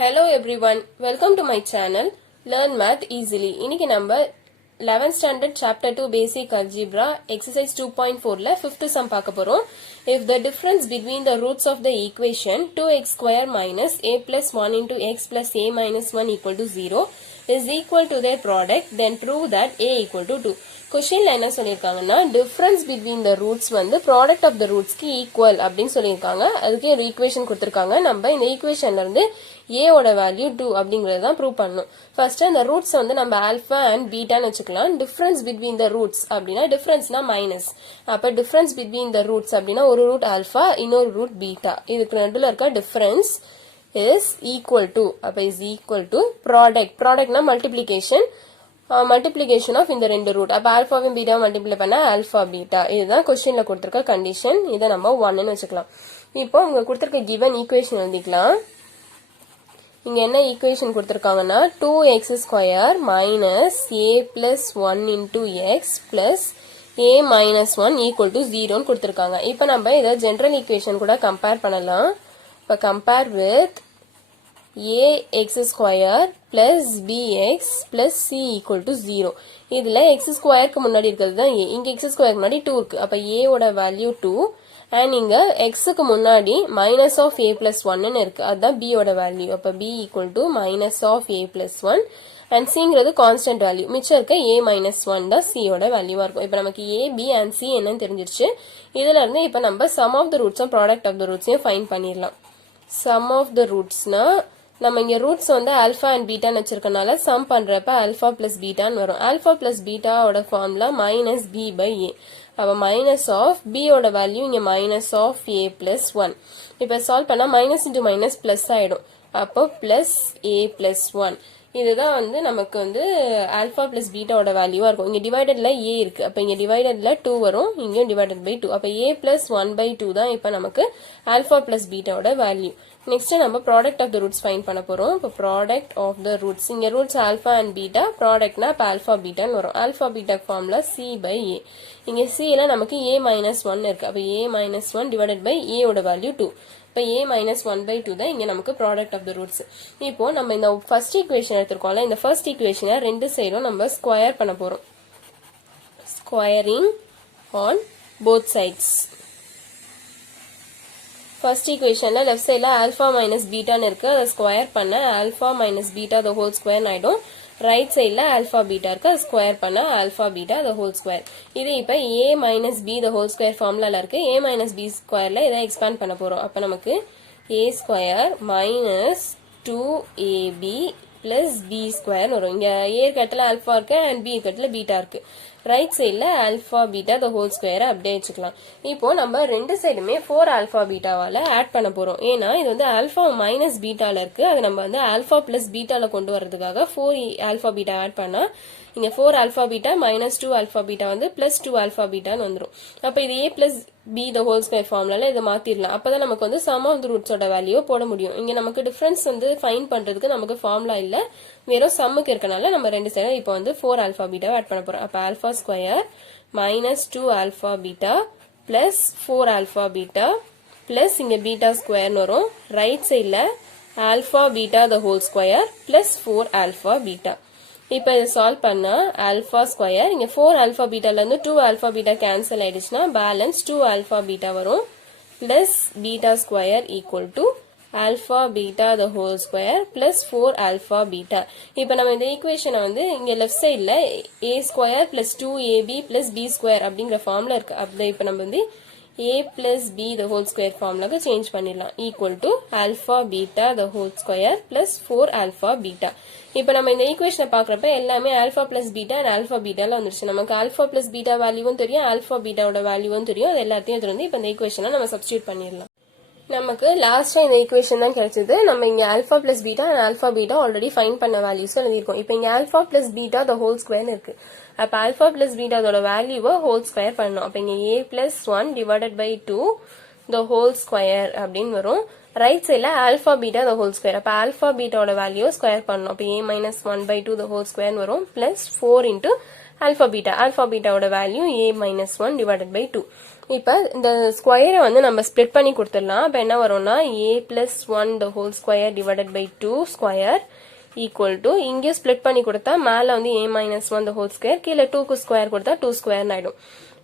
Hello everyone, welcome to my channel Learn Math Easily. இன்னைக்கு நம்ம 11th standard chapter 2 basic algebra exercise 2.4ல 5th sum பார்க்க போறோம். If the difference between the roots of the equation 2x square minus a plus 1 into x plus a minus 1 equal to 0 is equal to their product, then prove that a equal to 2. கொஸ்டின்ல என்ன சொல்லிருக்காங்கன்னா difference between the roots வந்து product of the ரூட்ஸ்க்கு equal அப்படின்னு சொல்லியிருக்காங்க. அதுக்கு ஒரு equation கொடுத்துருக்காங்க. நம்ம இந்த ஈக்குவேஷன்ல இருந்து a ஓட வேல்யூ 2 அப்படிங்கறது தான் ப்ரூவ் பண்ணணும். ஃபர்ஸ்ட் அந்த ரூட்ஸ் வந்து நம்ம ஆல்பா அண்ட் பீட்டான்னு வச்சுக்கலாம். டிஃபரன்ஸ் பிட்வீன் த ரூட்ஸ் அப்படின்னா டிஃபரன்ஸ்னா மைனஸ். அப்ப டிஃபரன்ஸ் பிட்வீன் த ரூட்ஸ் அப்படின்னா ஒரு ரூட் ஆல்பா இன்னொரு ரூட் பீட்டா. இதுக்கு நடுவில் இருக்க டிஃபரன்ஸ் இஸ் ஈக்குவல் டு, அப்ப இஸ் ஈக்குவல் டு ப்ராடக்ட்னா மல்டிப்ளிகேஷன் ஆஃப் இந்த ரெண்டு ரூட். அப்ப ஆல்பாவையும் பீட்டா மல்டிப்ளை பண்ண ஆல்பா பீட்டா. இதுதான் கொஸ்டின்ல கொடுத்திருக்க கண்டிஷன். இதை நம்ம 1ன்னு வச்சுக்கலாம். இப்போ உங்க கொடுத்திருக்க கிவன் ஈக்குவேஷன் எழுதிக்கலாம். இங்க என்ன ஈக்குவேஷன் கொடுத்திருக்காங்கன்னா 2x square minus a plus 1 into x plus a minus 1 equal to 0ன்னு கொடுத்திருக்காங்க. இப்போ நம்ம இதை ஜெனரல் ஈக்குவேஷன் கூட கம்பேர் பண்ணலாம். இப்போ compare with ax square plus bx plus c equal to 0. இதுல x ஸ்கொயருக்கு முன்னாடி இருக்கிறது தான் a. இங்க x ஸ்கொயருக்கு முன்னாடி 2 இருக்கு. அப்ப a ஓட வேல்யூ 2 and இங்க xக்கு முன்னாடி minus of a plus 1 இருக்கு. அதுதான் b ஓட வேல்யூ. அப்ப b equal to minus of a plus 1 and cங்கிறது கான்ஸ்டன்ட் வேல்யூ. மிச்சம் இருக்க a minus 1 தான் c ஓட வேல்யூவா இருக்கும். இப்ப நமக்கு a, b and c என்னன்னு தெரிஞ்சிருச்சு. இதுல இருந்து இப்ப நம்ம sum of the roots and product of the roots find பண்ணிடலாம். sum of the rootsனா நம்ம இங்க ரூட்ஸ் வந்து ஆல்பா அண்ட் பீட்டான்னு வச்சிருக்கனால சம் பண்றப்ப ஆல்பா பிளஸ் பீட்டான்னு வரும். ஆல்பா பிளஸ் பீட்டாவோட formula minus B by A. அப்ப மைனஸ் ஆஃப் பி ஓட வேல்யூ இங்க மைனஸ் ஆஃப் ஏ பிளஸ் 1. இப்ப சால்வ் பண்ணா மைனஸ் இன்டூ மைனஸ் பிளஸ் ஆயிடும். அப்போ பிளஸ் ஏ பிளஸ் 1. இதுதான் வந்து நமக்கு வந்து ஆல்பா பிளஸ் பீட்டாவோட வேல்யூவா இருக்கும். இங்க டிவைடட்ல ஏ இருக்கு. அப்ப இங்க டிவைடட்ல 2 வரும். இங்கேயும் டிவைடட் பை 2. அப்ப ஏ பிளஸ் 1 பை 2 தான் இப்ப நமக்கு ஆல்பா பிளஸ் பீட்டாவோட வேல்யூ. நெக்ஸ்ட் நம்ம product of the roots find பண்ண போறோம். இப்போ ப்ராடக்ட் ஆஃப் த ரூட்ஸ், இங்க ரூட்ஸ் ஆல்பா அண்ட் பீட்டா, ப்ராடக்ட்னா இப்போ ஆல்பா பீட்டான்னு வரும். Alpha beta formula C by A. இங்க சில நமக்கு ஏ மைனஸ் 1 இருக்கு. அப்ப A minus 1 divided by A ஓட வேல்யூ 2. இப்போ a minus 1 by 2 தான் இங்க நமக்கு ப்ராடக்ட் ஆஃப் த ரூட்ஸ். இப்போ நம்ம இந்த ஃபர்ஸ்ட் ஈக்குவேஷன் எடுத்துருக்கோம்ல, இந்த ஃபர்ஸ்ட் ஈக்குவேஷனை ரெண்டு சைடும் நம்ம ஸ்கொயர் பண்ண போறோம். Squaring on both sides. First ஈக்குவேஷன்ல லெஃப்ட் சைட்ல ஆல்பா மைனஸ் பீட்டான்னு இருக்கு. அதை ஸ்கொயர் பண்ண alpha minus beta the whole square ஆயிடும். ரைட் சைட்ல ஆல்பா பீட்டா இருக்கு. அது ஸ்கொயர் பண்ண alpha beta the whole square. இது இப்ப a minus B the whole square ஃபார்முலால இருக்கு. a மைனஸ் பி ஸ்கொயர்ல இதை எக்ஸ்பேண்ட் பண்ண போறோம். அப்ப நமக்கு a square minus 2ab plus b square வரும். இங்க a கட்டல ஆல்பா இருக்கு அண்ட் b கட்டல பீட்டா இருக்கு. ரைட் சைட்ல alpha beta the whole square அப்படியே வச்சுக்கலாம். இப்போ நம்ம ரெண்டு சைடுமே 4 ஆல்பா பீட்டாவால ஆட் பண்ண போறோம். ஏன்னா இது வந்து ஆல்பா மைனஸ் பீட்டால இருக்கு. அது நம்ம வந்து ஆல்பா பிளஸ் பீட்டால கொண்டு வரதுக்காக 4 ஆல்பா பீட்டா ஆட் பண்ணா இங்க 4 alpha beta minus 2 alpha beta வந்து பிளஸ் 2 ஆல்பா பீட்டான்னு வந்துடும். அப்ப இது a plus b the whole square ஃபார்முலால இதை மாத்திரலாம். அப்பதான் நமக்கு வந்து சம் ஆஃப் த ரூட்ஸோட வேல்யூ போட முடியும். இங்க நமக்கு டிஃபரன்ஸ் வந்து ஃபைண்ட் பண்றதுக்கு நமக்கு ஃபார்முலா இல்ல, வெறும் சம்முக்கு இருக்கனால நம்ம ரெண்டு சைடும் இப்போ வந்து 4 ஆல்பா பீட்டா ஆட் பண்ண போறோம். அப்ப alpha square minus 2 alpha beta plus 4 alpha beta plus இங்க பீட்டா ஸ்கொயர்னு வரும். ரைட் சைட்ல alpha beta the whole square plus 4 alpha beta. இப்போ இதை சால்வ் பண்ணா ஆல்பா ஸ்கொயர் இங்க 4 ஆல்பா பீட்டால இருந்து 2 ஆல்பா பீட்டா கேன்சல் ஆயிடுச்சுன்னா பேலன்ஸ் 2 ஆல்பா பீட்டா வரும் plus beta square equal to alpha beta the whole square plus 4 alpha beta. இப்போ நம்ம இந்த ஈக்குவேஷனை வந்து இங்க லெஃப்ட் சைட்ல a square plus 2ab plus b square அப்படிங்கிற ஃபார்ம்ல இருக்கு. அப்படி இப்போ நம்ம வந்து a plus b the whole square formula change பண்ணிடலாம். equal to alpha beta the whole square plus 4 alpha beta. இப்போ நம்ம இந்த ஈக்குவேஷனை பாக்குறப்ப எல்லாமே alpha plus beta and alpha பீட்டால வந்துருச்சு. நமக்கு ஆல்பா பிளஸ் பீட்டா வேல்யூவும் தெரியும், ஆல்பா பீட்டாவோட வேல்யூவும் தெரியும். அது எல்லாத்தையும் எடுத்து வந்து இப்போ இந்த ஈக்குவேஷனை நம்ம சப்ஸ்டியூட் பண்ணிடலாம். நமக்கு லாஸ்டா இந்த ஈக்குவேஷன் தான் கிடைச்சது. நம்ம இங்க alpha plus beta and alpha beta already find பண்ண வேல்யூஸ் எழுதிருக்கோம். இப்போ இங்க alpha plus beta the whole square இருக்கு. அப்ப ஆல்பா பிளஸ் பீட்டாவோட வேல்யூவை ஹோல் ஸ்கொயர் பண்ணணும். அப்ப இங்க a plus 1 divided by 2 the whole square அப்படின்னு வரும். ரைட் சைட்ல alpha beta the whole square. அப்ப ஆல்பா பீட்டாவோட வேல்யூ ஸ்கொயர் பண்ணணும். அப்ப a minus 1 by 2 the whole square வரும் பிளஸ் 4 இன்டூ ஆல்பா பீட்டாவோட value a minus 1 divided by 2. இப்போ இந்த ஸ்கொயரை வந்து நம்ம ஸ்ப்ளிட் பண்ணி கொடுத்துடலாம். இப்போ என்ன வரும்னா a plus 1 the whole square divided by 2 square equal to இங்கே ஸ்ப்ளிட் பண்ணி கொடுத்தா மேலே வந்து a minus 1 the whole square கீழே 2க்கு ஸ்கொயர் கொடுத்தா 2 ஸ்கொயர் ஆயிடும்.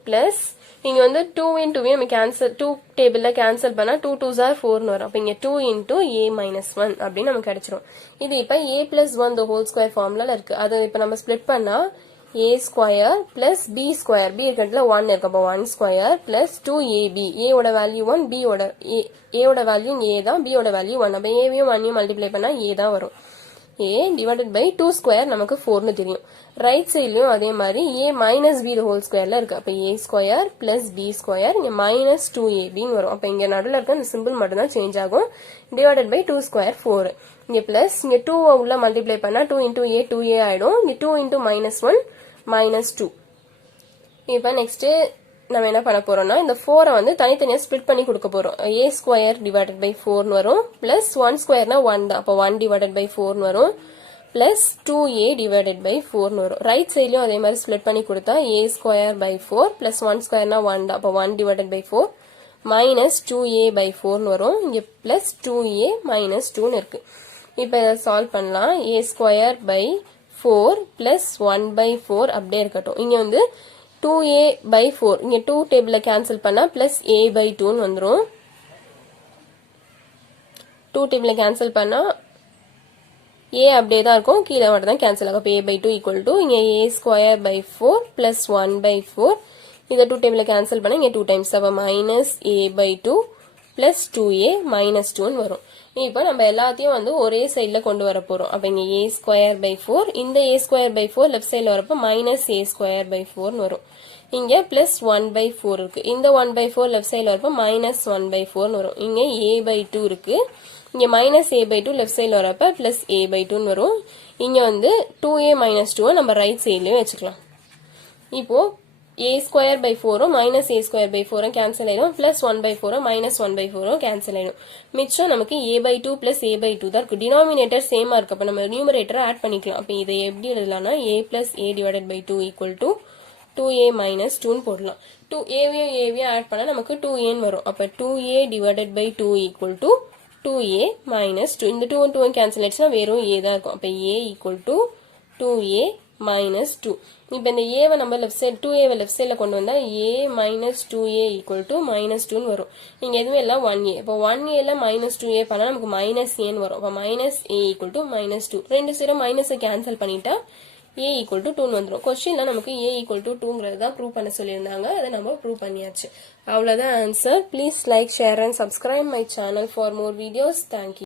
பிளஸ் இங்க வந்து 2 into a நம்ம கேன்சல் 2 டேபிள்ல கேன்சல் பண்ணா 2 2s are 4 வரும். அப்ப இங்க 2 into a minus 1 அப்படி நமக்கு கிடைச்சிரும். இது இப்ப a plus 1 the whole square ஃபார்முலால இருக்கு. அது இப்ப நம்ம ஸ்ப்ளிட் பண்ணா a square plus b square b இருக்கிறதுல 1 இருக்கு. அப்ப 1 square plus 2ab a ஓட வேல்யூ 1 b ஓட a ஓட வேல்யூ a தான் b ஓட வேல்யூ 1. அப்ப a வையும் 1 மல்டிப்ளை பண்ணா a தான் வரும். a divided by 2 square நமக்கு 4 னு தெரியும். ரைட் சைடுலயும் அதே மாதிரி a minus b the whole squareல இருக்கு. அப்ப a square plus b square இங்க minus 2ab னு வரும். அப்ப இங்க நடுவுல இருக்க இந்த சிம்பிள் மட்டும் தான் சேஞ்ச் ஆகும். divided by 2 square 4. இங்க பிளஸ் இங்க 2 உள்ள மல்டிப்ளை பண்ணா 2 into a 2a ஆயிடும். இங்க 2 into minus 1 minus 2. இப்போ நெக்ஸ்ட் நம்ம என்ன பண்ண போறோம்னா இந்த 4 வந்து தனித்தனியா ஸ்ப்ளிட் பண்ணி கொடுக்க போறோம். a square divided by 4 னு வரும். plus 1 squareனா 1 தான். அப்ப 1 divided by 4 னு வரும். plus 2a divided by 4 னு வரும். ரைட் சைடுலயும் அதே மாதிரி ஸ்ப்ளிட் பண்ணி கொடுத்தா a square by 4 plus 1 squareனா 1 தான். அப்ப 1 divided by 4 minus 2a by 4 னு வரும். இங்க plus 2a minus 2 னு இருக்கு. இப்போ இத சால்வ் பண்ணலாம். a square by 4 plus 1 by 4 அப்படியே இருக்கட்டும். இங்க வந்து 2a by 4 இங்க 2 டேபிள்ல கேன்சல் பண்ணா plus a by 2 னு வந்துரும். 2 டேபிள்ல கேன்சல் பண்ணா a அப்படியே தான் இருக்கும். கீழ மட்டும் தான் கேன்சல் ஆகும். a by 2 equal to இங்க a square by 4 plus 1 by 4 இத 2 டேபிள்ல கேன்சல் பண்ணா இங்க 2 டைம்ஸ் அப்ப minus a by 2 plus 2a minus 2 னு வரும். இப்போ நம்ம எல்லாத்தையும் வந்து ஒரே சைடுல கொண்டு வர போறோம். அப்ப இங்க a square by 4 இந்த a square by 4 லெஃப்ட் சைடுல வரப்ப minus a square by 4 னு வரும். இங்க plus 1 by 4 இருக்கு. இந்த 1 by 4 லெஃப்ட் சைடுல வரப்ப minus 1 by 4 னு வரும். இங்க a by 2 இருக்கு. இங்க minus a by 2 லெஃப்ட் சைடுல வரப்ப plus a by 2 னு வரும். இங்க வந்து 2a minus 2 நம்ம ரைட் சைடுலயே வச்சுக்கலாம். இப்போ a square by 4 minus a square by 4 cancel ஆயிடும். plus 1 by 4 minus 1 by 4 cancel ஆயிடும். மிச்சம் நமக்கு a by 2 plus a by 2 தான் இருக்கு. டினாமினேட்டர் சேமா இருக்கு. அப்ப நம்ம நியூமரேட்டரை ஆட் பண்ணிக்கலாம். அப்ப இதை எப்படி எழுதலாம்னா a plus a divided by 2 equal to 2a minus 2 னு போடலாம். 2a வையும் ஆட் பண்ணா நமக்கு 2a னு வரும். அப்ப 2a divided by 2 equal to 2a minus 2. இந்த 2 and 2 கேன்சல் ஆயிடுச்சுனா வெறும் a தான் இருக்கும். அப்ப a equal to 2a minus 2. இப்போ இந்த a வை நம்ம லெஃப்ட் சைடு 2a வை லெஃப்ட் சைடுல கொண்டு வந்தா a minus 2a equal to minus 2 னு வரும். இங்க எதுவும் இல்ல 1a. இப்போ 1a ல minus 2a பண்ணா நமக்கு minus a னு வரும். அப்ப minus a equal to minus 2. ரெண்டு சைடும் மைனஸ் கேன்சல் பண்ணிட்டா a equal to 2 னு வந்துரும். क्वेश्चनல நமக்கு a equal to 2ங்கறது தான் ப்ரூவ் பண்ண சொல்லிருந்தாங்க. அதை நம்ம ப்ரூவ் பண்ணியாச்சு. அவ்வளவுதான் answer. Please like, share and subscribe my channel for more videos. Thank you.